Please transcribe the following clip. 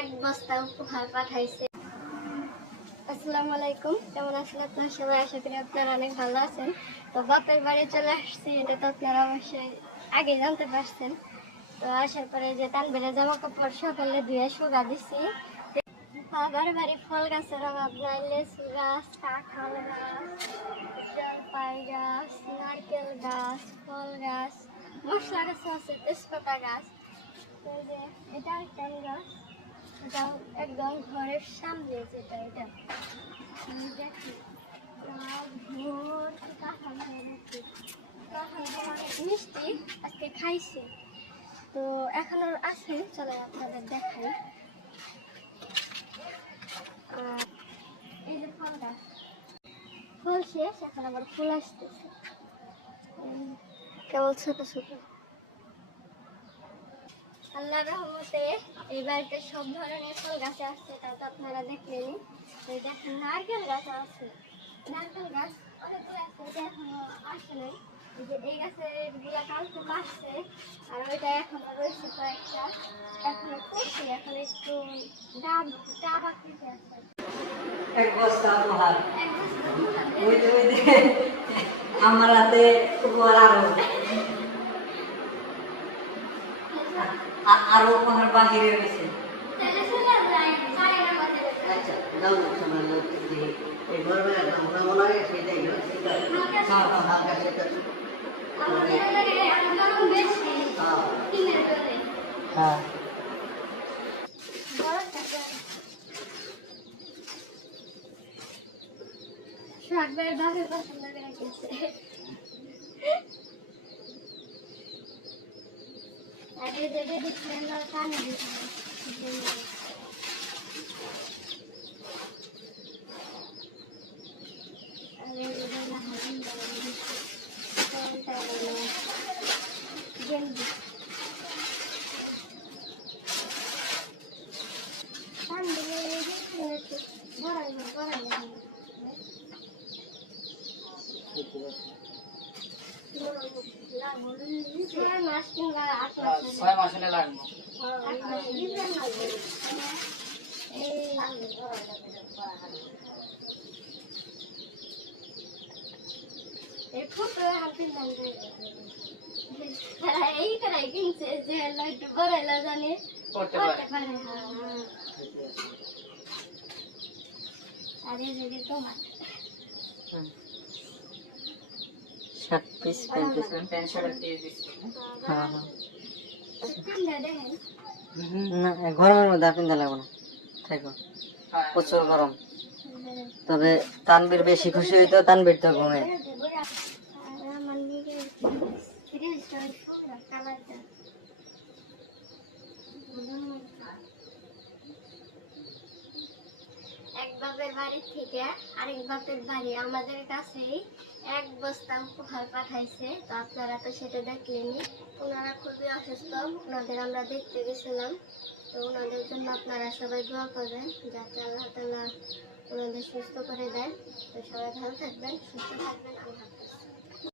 এক বস্তা উপহার পাঠাইছে। আসসালামু আলাইকুম, কেমন আছেন আপনারা সবাই? আশা করি আপনারা অনেক ভালো আছেন। তো বাপের বাড়ি চলে আসছি, এটা তো আপনারা অবশ্যই আগে জানতে পারছেন। তো আসার পরে যে তানবিরের জামা কাপড় সকালে ধুয়ে শুকা দিচ্ছি। বাবার বাড়ি ফল গাছের অভাব নাই, লেচু গাছ, কাঁঠাল গাছ, জলপাই গাছ, নারকেল গাছ, ফল গাছ, মশলা গাছ আছে, তেজপাতা গাছ। এটা একটা গাছ, এটা একদম ঘরের সামনে, যেটা এটা দেখি কাঁঠাল অনেক মিষ্টি, আজকে খাইছি। তো এখনো আছে, চলে আপনাদের দেখাই। এই যে ফল গাছ, ফুল শেষ, এখন আবার ফুল আসতেছে, কেবল ছোট ছোট। আল্লাহর রহমতে এই বাড়িতে সব ধরনের ফল গাছ আছে, তা তো আপনারা দেখলেন। দেখেন নারকেল গাছ আছে, নারকেল গাছ অনেকগুলো আছে, এটা এখনো আসে নাই। এই গাছের গুলা কালকে পাকছে, আর ওইটা এখনো রয়েছে কয়েকটা, এখনো করছে, এখন একটু ডাব আকৃতি আছে। এক বস্তা উপহার, আমার হাতে উপহার আরো উপহার বাহিরে রয়েছে। আচ্ছা দাও না, সময় যে এই গরমে মনে মনে হয় সেটাই হালকা সেটা। হ্যাঁ একবার ভাবে পছন্দ করে গেছে, আগে যেটা দেখছিলেন কানে দিচ্ছিলেন। ছয় মাস হলে লাগবে। এইটাই কিনছে যে একটু বড় জানে করতে পারে। আর এই যে তোমার 7 পিস প্যান্ট শার্টের পিস দিচ্ছি। হ্যাঁ হ্যাঁ দেখেন না, গরমের মধ্যে আপনি লাগবে না, থাকো প্রচুর গরম। তবে তানবীর বেশি খুশি হইতো, তানবীর তো ঘুমে। এক বাপের বাড়ি থেকে আরেক বাপের বাড়ি আমাদের কাছেই এক বস্তা উপহার পাঠাইছে। তো আপনারা তো সেটা দেখলেনই। ওনারা খুবই অসুস্থ, ওনাদের আমরা দেখতে গেছিলাম। তো ওনাদের জন্য আপনারা সবাই দোয়া করবেন, যাতে আল্লাহ তাআলা ওনাদের সুস্থ করে দেন। তো সবাই ভালো থাকবেন, সুস্থ থাকবেন। আল্লাহ।